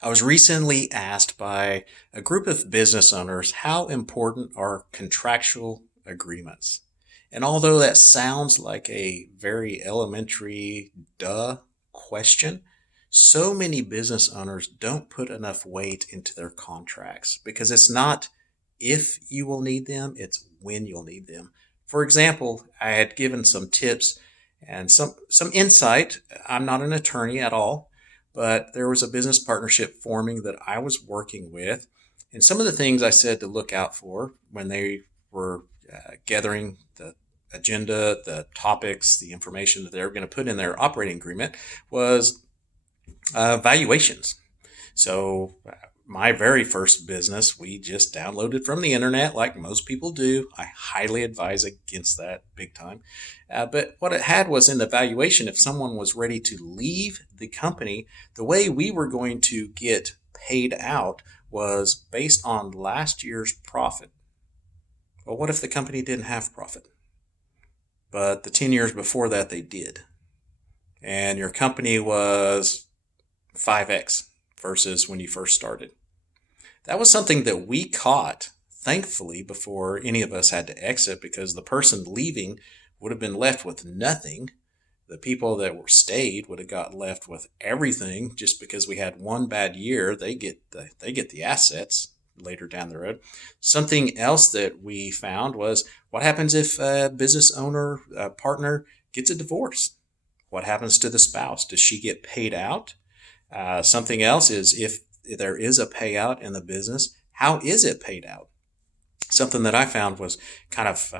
I was recently asked by a group of business owners how important are contractual agreements. And although that sounds like a very elementary, duh question, so many business owners don't put enough weight into their contracts because it's not if you will need them, it's when you'll need them. For example, I had given some tips and some insight. I'm not an attorney at all, but there was a business partnership forming that I was working with. And some of the things I said to look out for when they were gathering the agenda, the topics, the information that they were going to put in their operating agreement was valuations. So, my very first business, we just downloaded from the internet like most people do. I highly advise against that big time. But what it had was in the valuation, if someone was ready to leave the company, the way we were going to get paid out was based on last year's profit. Well, what if the company didn't have profit? But the 10 years before that, they did. And your company was 5x versus when you first started. That was something that we caught, thankfully, before any of us had to exit because the person leaving would have been left with nothing. The people that were stayed would have got left with everything just because we had one bad year. They get the assets later down the road. Something else that we found was what happens if a business owner, a partner gets a divorce? What happens to the spouse? Does she get paid out? Something else is if there is a payout in the business, how is it paid out? Something that I found was kind of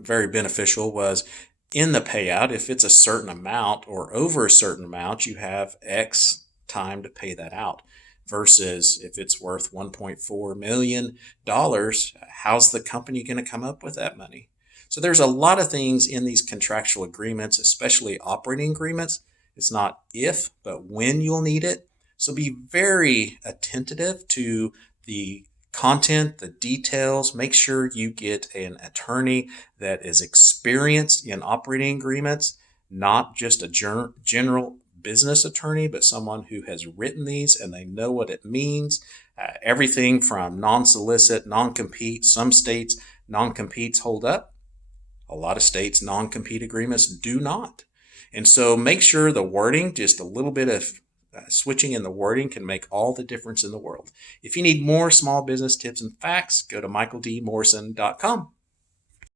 very beneficial was in the payout, if it's a certain amount or over a certain amount, you have X time to pay that out. Versus if it's worth $1.4 million, how's the company going to come up with that money? So there's a lot of things in these contractual agreements, especially operating agreements. It's not if, but when you'll need it. So be very attentive to the content, the details. Make sure you get an attorney that is experienced in operating agreements, not just a general business attorney, but someone who has written these and they know what it means. Everything from non-solicit, non-compete. Some states non-competes hold up. A lot of states non-compete agreements do not. And so make sure the wording, just a little bit of switching in the wording can make all the difference in the world. If you need more small business tips and facts, go to michaeldmorrison.com.